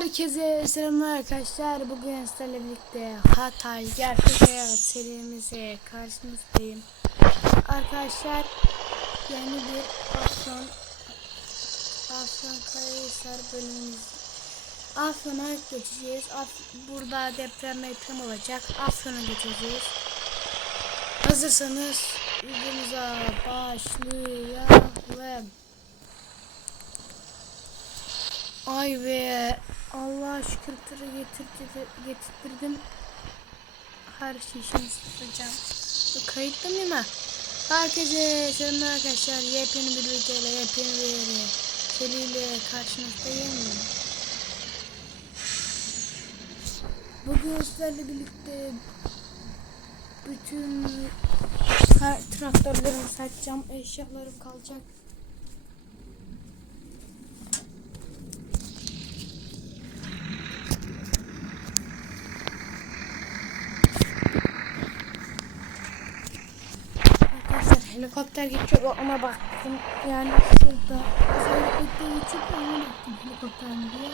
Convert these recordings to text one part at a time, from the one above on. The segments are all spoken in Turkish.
Herkese selamlar arkadaşlar. Bugün sizlerle birlikte Hatay Gerçek Hayat serimize karşınızdayım. Arkadaşlar yeni bir Afyon Afyon Karahisar bölümümüz Afyon'a geçeceğiz. Af, burada deprem deprem olacak. Afyon'a geçeceğiz. Hazırsanız videomuza başlayalım. Ay be Allah şükür tırı getirdi, getirttirdim. Her şey şimdi sıfıracağım. Kayıtlı mıyım ha? Herkese selam arkadaşlar. Yepyeni bir videoyla yepyeni bir seriyle karşınızdayım. Bugün sizlerle birlikte bütün traktörlerimi satacağım. Eşyalarım kalacak. Arkadaşlar helikopter geçiyor ama baktım yani şurada helikopter geçiyor ama baktım helikopter mi diye.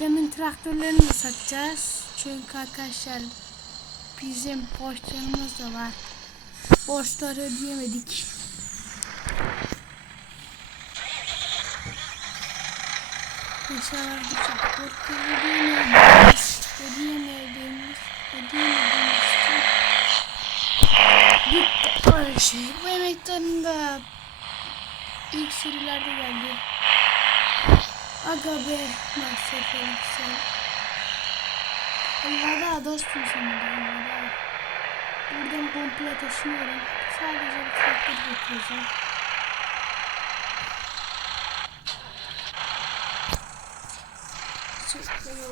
Demin traktörlerini de satacağız. Çünkü arkadaşlar bizim borçlarımız da var. Borçları ödeyemedik. İnşallah bu çok borçları ödeyemediğimiz, ödeyemediğimiz, ödeyemediğimiz için gitti her şey. Bu emeklerin de ilk serilerde geldi. Aga be nasıl yapalım sen? Allah'a dostum sana da Allah'a. Buradan komple taşınıyorum. Sadece bir traktör getireceğim. Bir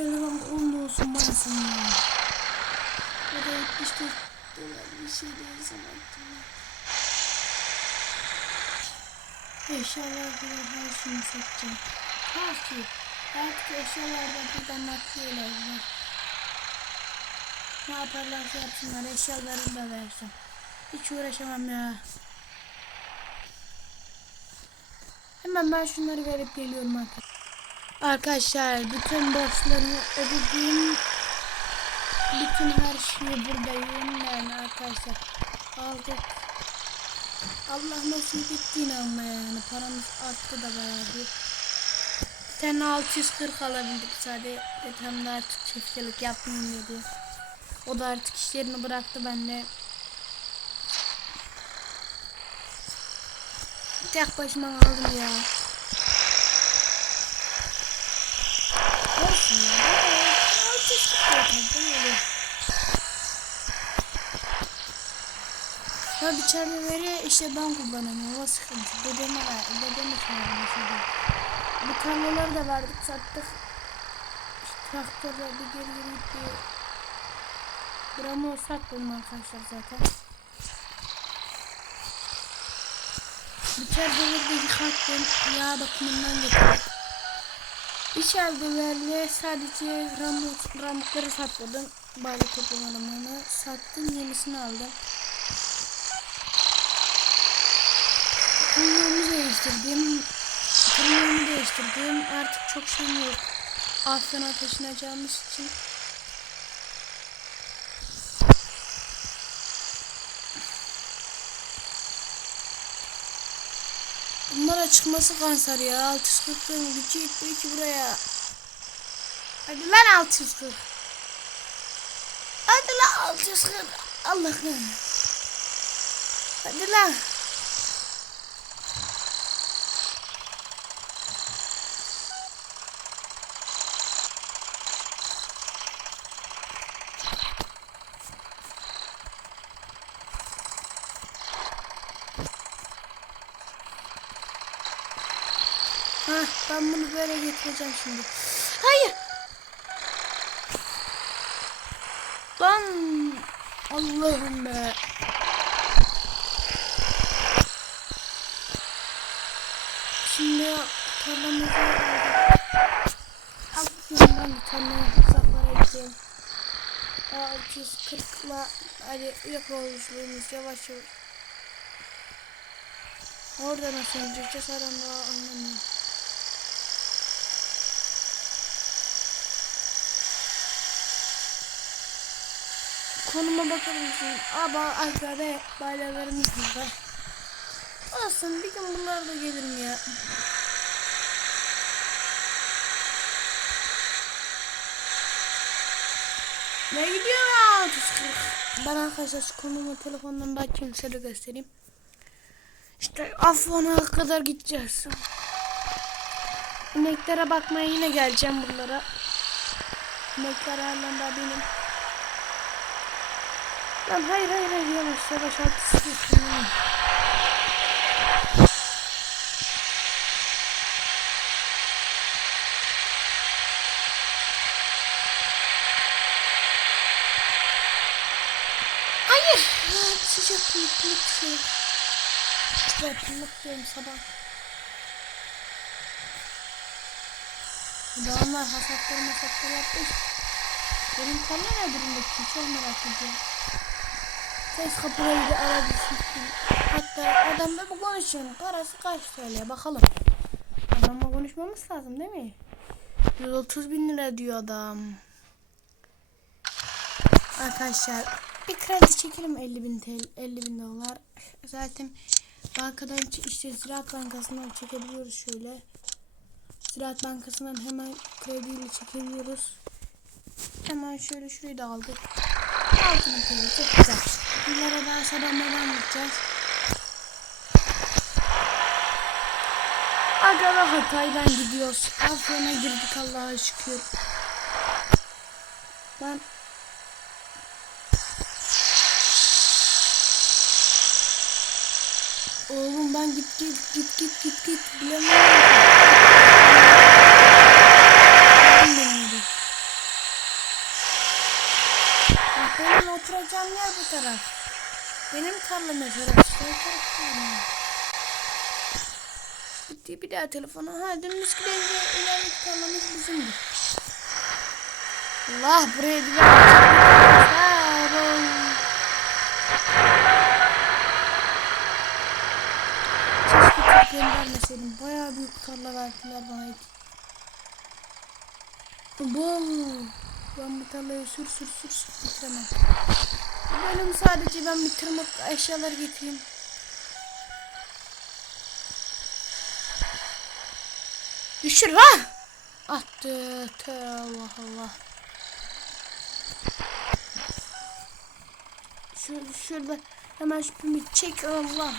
adam onun olsun bana sana ya. Da 74 dolar bir şey değilse baktım Eşyalar falan her şeyi satacağım. Her şey. Artık eşyalarda buradan nakliyeler var. Ne yaparlarsa yapsınlar eşyalarını da vereceğim. Hiç uğraşamam ya. Hemen ben şunları verip geliyorum arkadaşlar. Arkadaşlar bütün borçlarımı ödediğim bütün her şeyi buradayım yani arkadaşlar. Aldık. Allah nasip ettiğini ama yani paramız arttı da bayağı bir. Bir tane 640 alabildik sadece depremde artık çiftçilik yapmayayım dedi. O da artık işlerini bıraktı ben de. Tek başıma kaldım ya. Olsun ya. 640 yapardım öyle. Ya biçerleri işte ben kullanamıyorum. O sıkıntı. Dedeme ver. Dedeme şimdi. Bu tarlaları da verdik sattık. Traktörle bir geri geri gitti. Gramı satmadım arkadaşlar zaten. De yıkattım. Yağ bakımından getirdim. İçeridelerle sadece ramuk, ramukları satmadım. Bari toplamalarını sattım. Yenisini aldım. Tırnağımı değiştirdim. Tırnağımı değiştirdim. Artık çok şeyim yok. Afyon'a taşınacağımız için. Bunlara çıkması kanser ya. 640'ın gücü yetmiyor ki buraya. Hadi lan 640. Hadi lan 640. Allah'ım. Hadi lan. böyle getireceğim şimdi. Hayır. Lan Allah'ım be. Şimdi tarlamızı aldım. Ben tarlamızı uzaklara gideyim. 640'la hadi yapıyoruz yavaş yavaş. Orada nasıl önce cesaret daha anlamıyorum. Konuma bakar mısın? Ama aşağıda bayralarımız var. Olsun bir gün bunlar da gelir mi ya? Ne gidiyor ya? 640. Ben arkadaşlar şu konumu telefondan da açayım size göstereyim. İşte Afyon'a kadar gideceğiz. İneklere bakmaya yine geleceğim buralara. İnekler daha benim. Lan hayır hayır hayır yavaş yavaş altı Hayır. Ya, sıcak pılık şey. Sıcak diyorum sabah. Adamlar hasatları masatları yapmış. Benim ne durumda ki? Çok merak ediyorum. Ses kapıları da aradırsın. Hatta adamla bu konuşuyorum. Parası kaç TL bakalım. Adamla konuşmamız lazım değil mi? 130 bin lira diyor adam. Arkadaşlar bir kredi çekelim 50 bin TL, 50 bin dolar. Zaten bankadan işte Ziraat Bankası'ndan çekebiliyoruz şöyle. Ziraat Bankası'ndan hemen krediyle çekebiliyoruz. Hemen şöyle şurayı da aldık. 6 bin TL çok güzel. Bunlara daha sabahmadan gideceğiz. Agara Hatay'dan gidiyoruz. Afyon'a girdik Allah'a şükür. Ben Oğlum ben git git git git git git bilemiyorum. Ben bilmiyorum. Bak oturacağım yer bu taraf. Benim tarlam tarlam. Gitti bir daha telefona. Ha dümdüz gidince ileriki tarlamız bizimdir. Allah buraya daha. Keşke çok göndermeseydim. Bayağı büyük tarla verdiler bana. Wow. Ben bu tarlayı sür sür sür sür bitiremem. Bu bölüm sadece ben bitirmek eşyaları getireyim. Düşür ha! Attı. Allah Allah. Şurada, şurada hemen şüphemi çek Allah.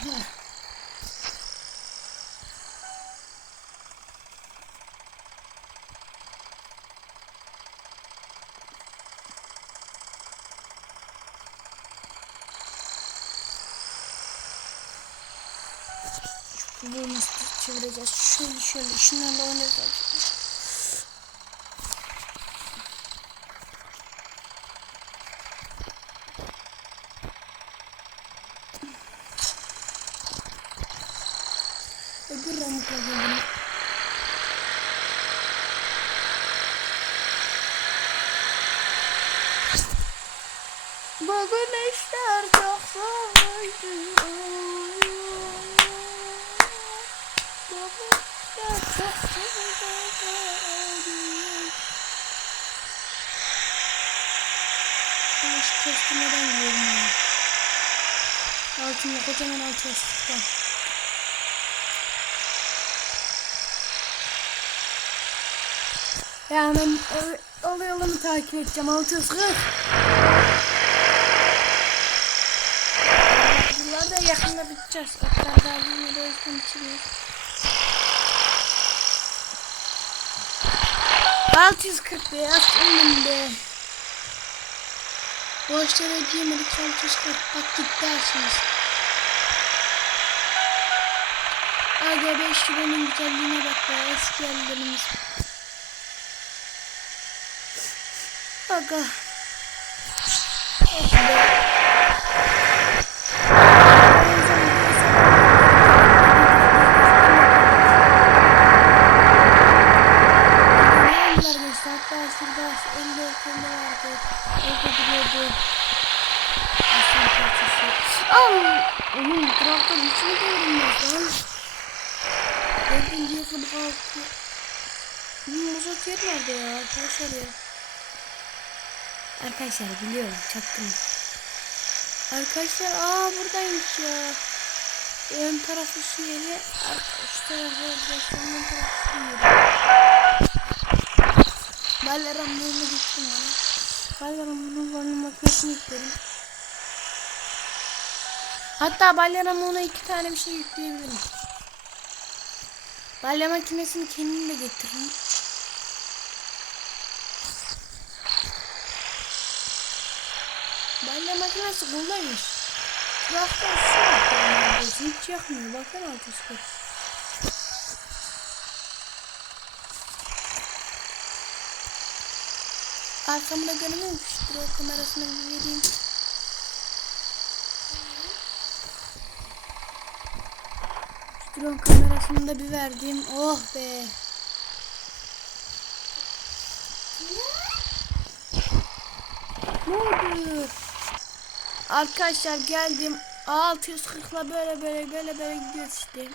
Bunu çevireceğiz? Şöyle şöyle şunlarla oynayacağız. Bugün işler çok zordu. Bugün işler çok zordu. Ben kestirmeden gidiyorum ya. Altında kocaman altı yastıktan. Ya ben o yolunu takip edeceğim. 640. Bunlar da yakında biteceğiz. Hatta daha yine de özgün içeriyiz. 640 be aslında be. Borçları ödeyemedik 640 bak git dersiniz. AGB şuranın güzelliğine bak be eski yerlerimiz. Aga. Oh be. Hatta şurada 54 vardı. Orada duruyordu. Hmm, uzak yer nerede ya arkadaşlar ya? Arkadaşlar biliyorum çaktım. Arkadaşlar aa buradaymış ya. Ön tarafı şu yeri. Şu tarafı ön tarafı şu yeri. Balleram bunu gittim bana. Balleram bunu balon makinesini yükledim. Hatta balleram ona iki tane bir şey yükleyebilirim. Balya makinesini kendim de getiririm. Balya makinesi kolaymış. Traktör su yapıyor. Hiç yakmıyor. Bakın sıkır. Arkamda görünüyor mu? Şu drone kamerasını bir vereyim. Drone kamerasını da bir verdim. Oh be. Ne oldu? Arkadaşlar geldim. 640'la böyle böyle böyle böyle gidiyoruz işte.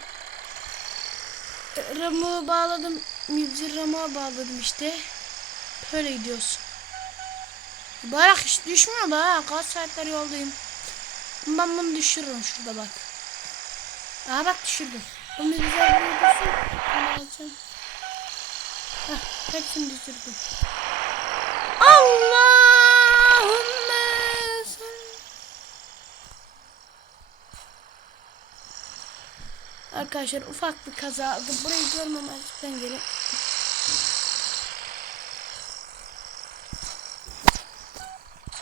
Ramı bağladım. Mibzir rama bağladım işte. Böyle gidiyoruz. Barak hiç düşmüyor da. Kaç saatler yoldayım. Ben bunu düşürürüm şurada bak. Aa bak düşürdüm. Bu mibzir buraya düşür. Bunu alacağım. Hah hepsini düşürdüm. Allahümme sen- Arkadaşlar ufak bir kaza oldu. Burayı görmemezlikten gelin.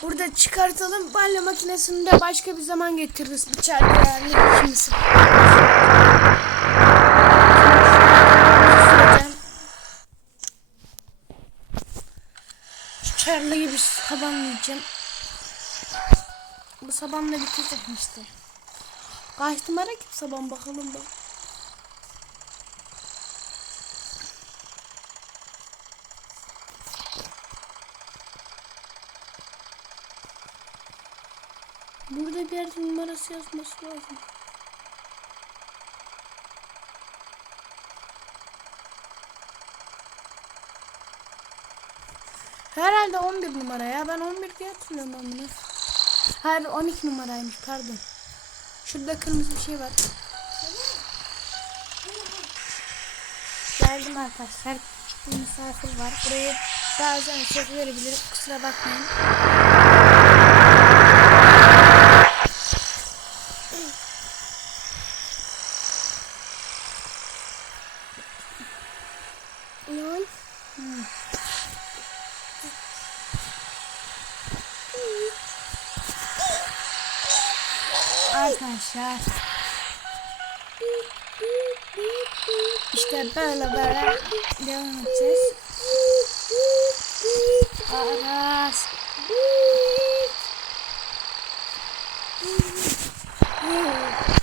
Burada çıkartalım. Balya makinesini de başka bir zaman getiririz. Bıçak yani ikimiz. Şu çarlı gibi sabanlayacağım. Bu sabanla bitecek işte. Kaç numara ki saban bakalım bak. Yerde numarası yazması lazım. Herhalde 11 numara ya. Ben 11 diye hatırlıyorum ben bunu. Hayır 12 numaraymış pardon. Şurada kırmızı bir şey var. Geldim arkadaşlar. Bir misafir var. Burayı bazen ses verebilir. Kusura bakmayın. Lan. Arkadaşlar. İşte böyle böyle devam edeceğiz. Aras. Hmm.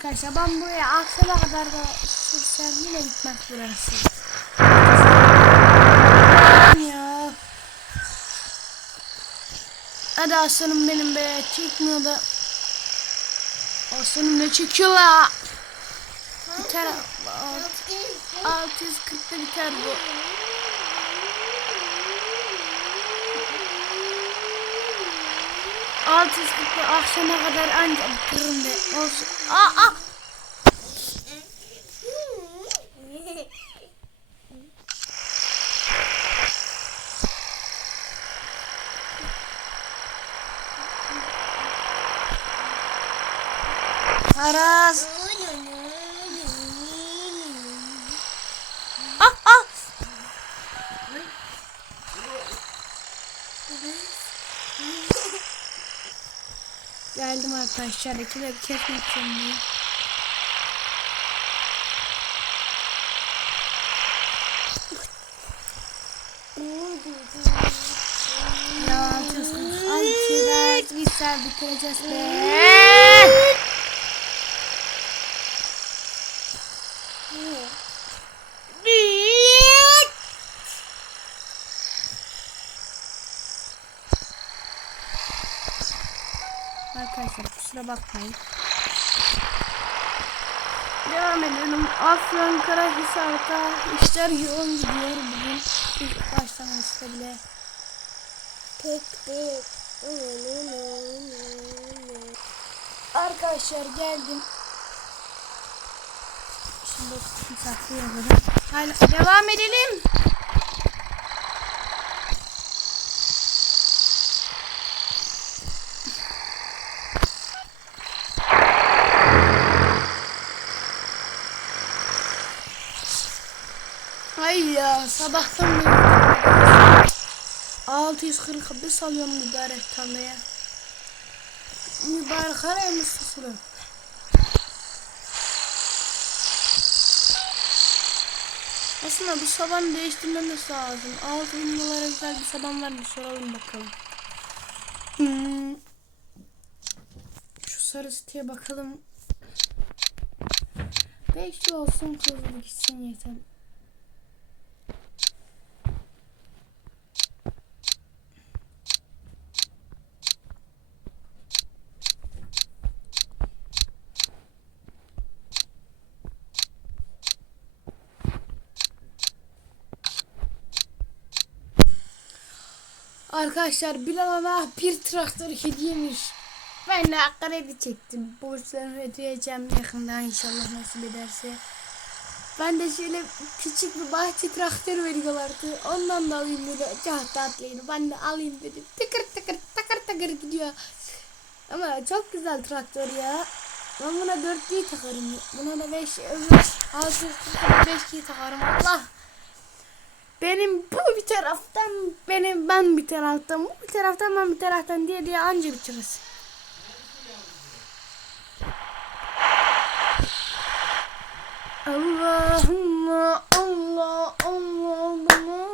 Arkadaşlar ben buraya akşama kadar da sürsem yine bitmez burası. Ya. Hadi aslanım benim be çekmiyor da. Aslanım ne çekiyor la? Biter. alt- 640'da biter bu. Altı yüz akşama kadar anca bitiririm de. Olsun. Aa, aa. Aras. Ah ah. İkileri kesmek zorundayım. Ya çok Ay biraz bir saat bitireceğiz be. Arkadaşlar kusura bakmayın. Devam edelim. Afyon Karahisar'da işler yoğun gidiyor bugün. İlk başlangıçta bile. Tek tek. Arkadaşlar geldim. Şimdi misafir yapalım. Hala devam edelim. Ay ya sabahtan beri 640 bir salıyorum mübarek tarlaya. Mübarek araya mı susulur? Aslında bu sabanı değiştirmemiz lazım. Altı bin dolara güzel bir saban var mı soralım bakalım. Hmm. Şu sarı siteye bakalım. Beşli olsun kızlı gitsin yeter. Arkadaşlar Bilal'a bir traktör hediyemiş. Ben de kredi çektim. Borçlarımı ödeyeceğim yakında inşallah nasip ederse. Ben de şöyle küçük bir bahçe traktör veriyorlardı. Ondan da alayım böyle çok tatlıydı. Ben de alayım dedim. Tıkır tıkır takır takır gidiyor. Ama çok güzel traktör ya. Ben buna 4G takarım. Buna da 5 öbür 6 5G takarım. Allah. Benim bu bir taraftan benim ben bir taraftan bu bir taraftan ben bir taraftan diye diye anca bitiririz. Allahümme Allah Allah bana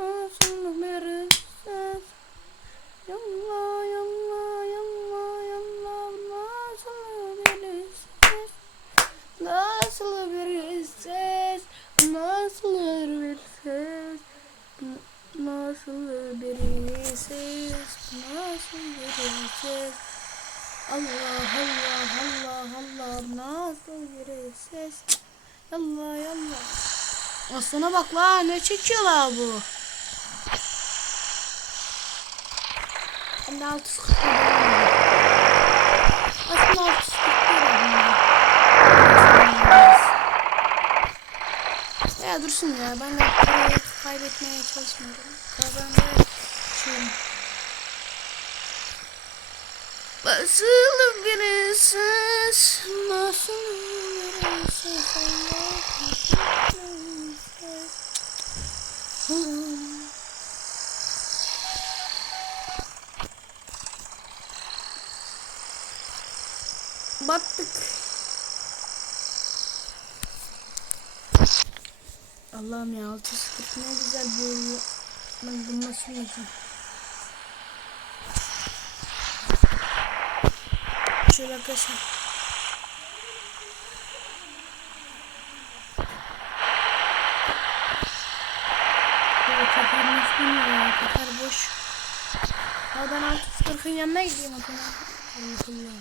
sonu verirsen Yallah yallah yallah yallah nasıl bir ses Nasıl bir ses Nasıl bir ses Nasıl bir ses Nasıl bir ses Allah Allah Allah Allah Nasıl bir ses Yallah yallah. Aslana bak la ne çekiyorlar bu? Ben de 640 lira Aslında 640 lira Ya dursun ya ben de kaybetmeye çalışmıyorum. Kazanmaya çalışıyorum. Nasıl bir ses, nasıl bir ses Allah'ım ses. Battık. Allah'ım ya 640 ne güzel böyle. Ben bunu nasıl yiyeceğim? Şöyle arkadaşlar. Böyle teker nasıl ya. Teker boş. Ya ben 640'ın yanına gideyim o zaman. Allah Allah.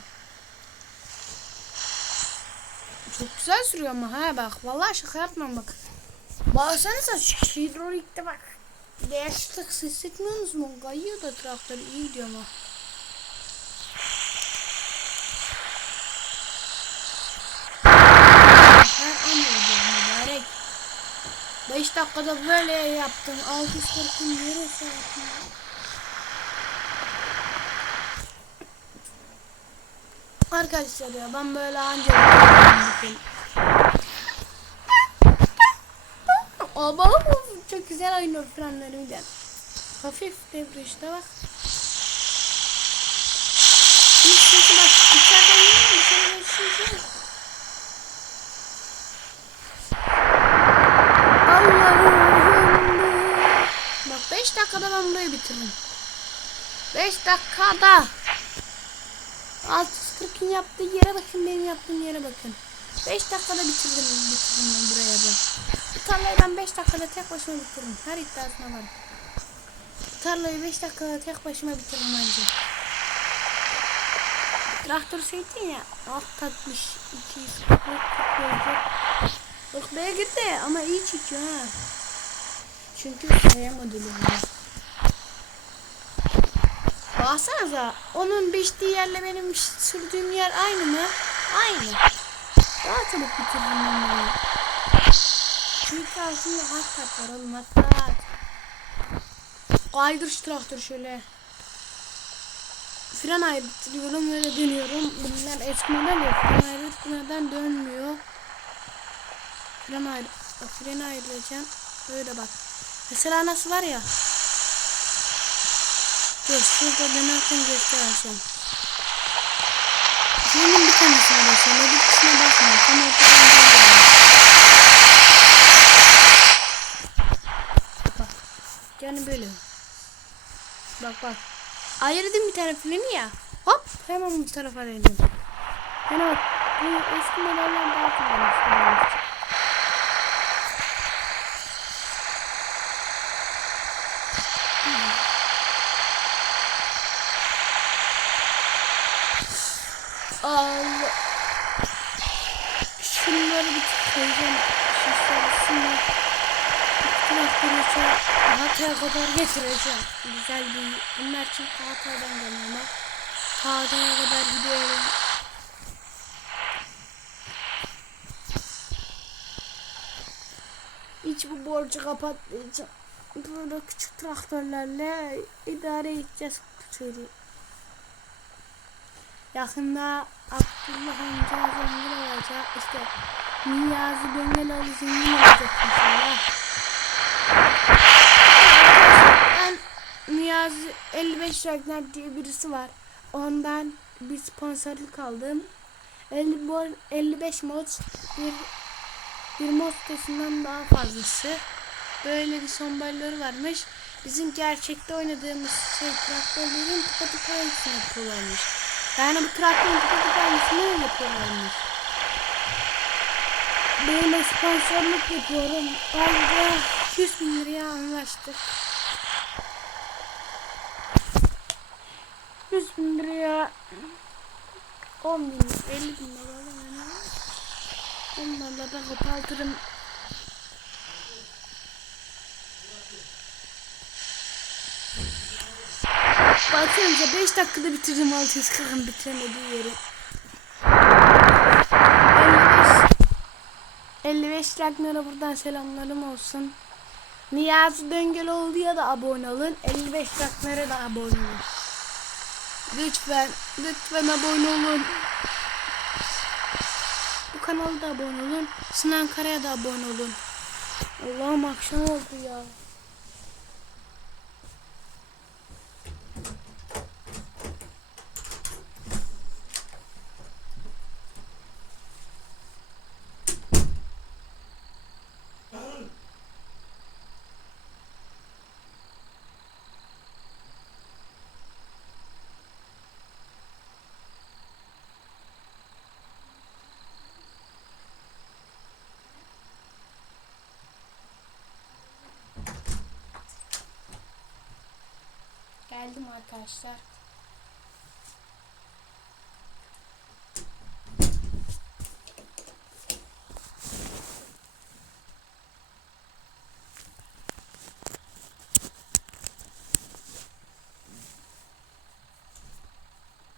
Çok güzel sürüyor ama ha bak. Vallahi şaka yapmam bak. Baksanıza şu hidrolikte bak. Değişiklik hissetmiyorsunuz mu? Kayıyor da traktör iyi diyor ama. Gidiyor mübarek. 5 dakikada böyle yaptım. 640'ın neresi yaptım? Arkadaşlar ya ben böyle anca Aba çok güzel oynuyor frenlerimden. Hafif debriyajda bak. Bir sesi bak içeriden yine bir şey geçiyor. Allah'ım. Bak 5 dakikada ben burayı bitiririm. 5 dakikada. 640'ın yaptığı yere bakın benim yaptığım yere bakın. 5 dakikada bitirdim bitirdim ben buraya da. Tarlayı ben 5 dakikada tek başıma bitiririm. Her iddiasına. Bu tarlayı 5 dakikada tek başıma bitiririm bence. traktör seydin ya alt 240 beygir. 40 beygir de ama iyi çekiyor ha. Çünkü kaya modeli var. Baksanıza onun biçtiği yerle benim sürdüğüm yer aynı mı? Aynı. Daha çabuk bitiririm ben bunu. Çünkü aslında hat tat var oğlum hat tat. Kaydır şu traktör şöyle. Fren ayrıtıyorum böyle dönüyorum. Bunlar eski model ya fren ayrıtmadan dönmüyor. Fren ayrı freni ayıracağım. Böyle bak. Mesela nasıl var ya. Dur şurada dönerken göstereceğim. Frenin bir tanesine basıyorum. Öbür kısmına basmıyorum. Tam ortadan değil Bak. Yani böyle. Bak bak. Ayırdım bir freni ya. Hop hemen bu tarafa döndüm. Yani bak bu eski modeller daha kullanmış. Allah. Şunları bir koyacağım. Şu sarısını. Traktörü Hatay'a kadar getireceğim. Güzel bir bunlar için Hatay'dan geliyorum. Hatay'a kadar gidiyorum. Hiç bu borcu kapatmayacağım. Burada küçük traktörlerle idare edeceğiz çocuğu. Yakında Abdullah amca zengin olacak. İşte Niyazi Döngel zengin olacak inşallah. Ben Niyazi 55 Ragnar diye birisi var. Ondan bir sponsorluk aldım. 50 bol 55 mod bir bir mod sitesinden daha fazlası. Böyle bir sonbayları varmış. Bizim gerçekte oynadığımız şey traktörlerin tıpatıp aynısını yapıyorlarmış. Yani bu traktörün tıpatıp aynısını yapıyorlarmış. Böyle sponsorluk yapıyorum. Ayrıca 200 bin liraya anlaştık. 100 bin liraya 10 bin lira, 50 bin lira. Onlarla da kapatırım. Bakınca 5 dakikada bitirdim 640'ın bitiremediği yeri. 55 55 Ragnar'a buradan selamlarım olsun. Niyazi Döngeloğlu'ya da abone olun. 55 Ragnar'a da abone olun. Lütfen, lütfen abone olun. Bu kanala da abone olun. Sinan Kara'ya da abone olun. Allah'ım akşam oldu ya. Geldim arkadaşlar.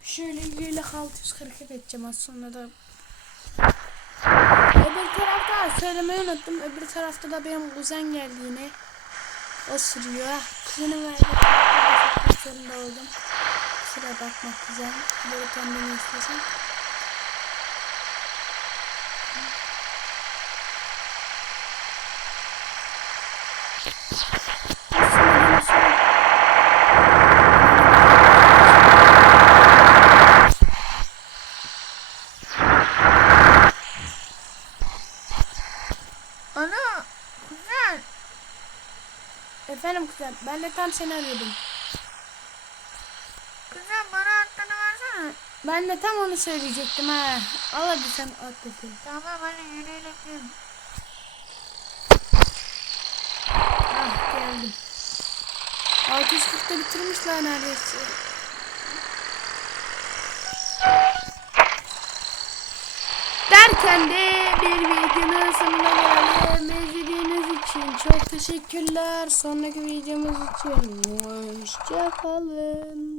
Şöyle ilerle 640 edeceğim az sonra da. Öbür tarafta söylemeyi unuttum. Öbür tarafta da benim kuzen geldi yine. O sürüyor. Kuzenim verdi. Çok zorunda oldum. Kusura bakma kuzen. Böyle kendini istesem. Ana kuzen. Efendim kuzen ben de tam seni arıyordum. Kuzen bana atlarını versene. Ben de tam onu söyleyecektim ha. Al hadi sen at dedi. Tamam hadi yürüyelim. Ah geldim. 640'da bitirmişler neredeyse. böylelikle de bir videonun sonuna gelelim. İzlediğiniz için çok teşekkürler. Sonraki videomuz için hoşçakalın.